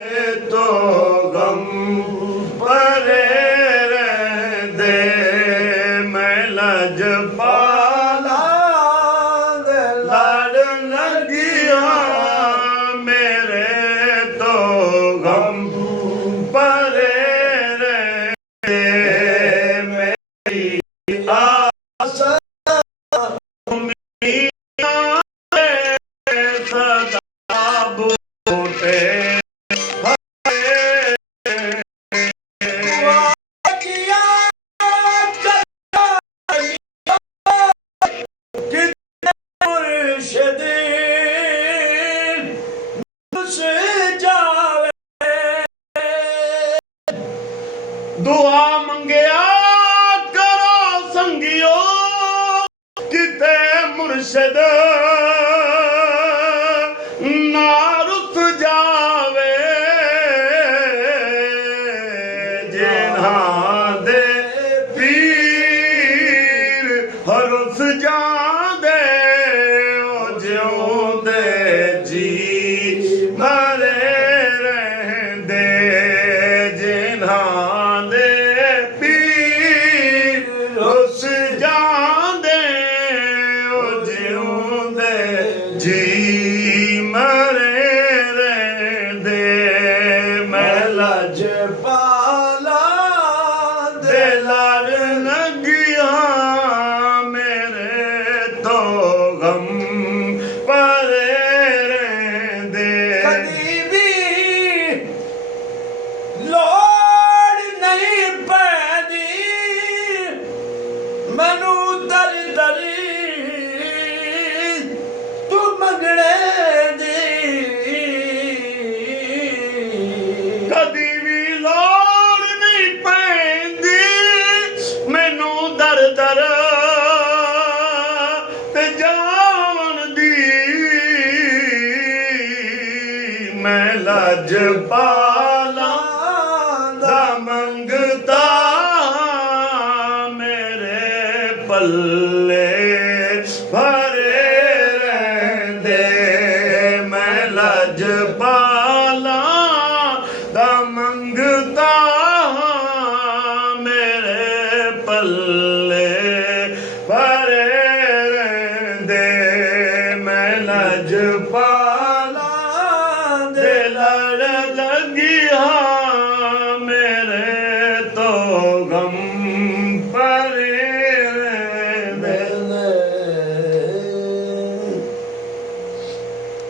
तो गम परे रहंदे मैं लजपाला लड़ लगिया मेरे तो गम परे रहंदे मेरी आस सदा बूटे दुआ मंगिया करो संगियो किते मुर्शद ना रुस जावे जिन्हां दे पीर हरुस जांदे ओ जिउंदे जी मरे रहंदे जिन्हां दे पीर रुस जांदे ओ जिउंदे जी मरे रहंदे मैं लजपाला दे लड़ लगिया मेरे तो गम परे रहंदे कदी भी लोड़ नहीं पैदी मैनू दरी दरी तू मंगणे दी कदी भी लोड़ नहीं पैंदी मैनू दर दर ते जावन दी मैं लजपाला दा मंगता मेरे पल्ले भरे रहंदे मैं लजपाला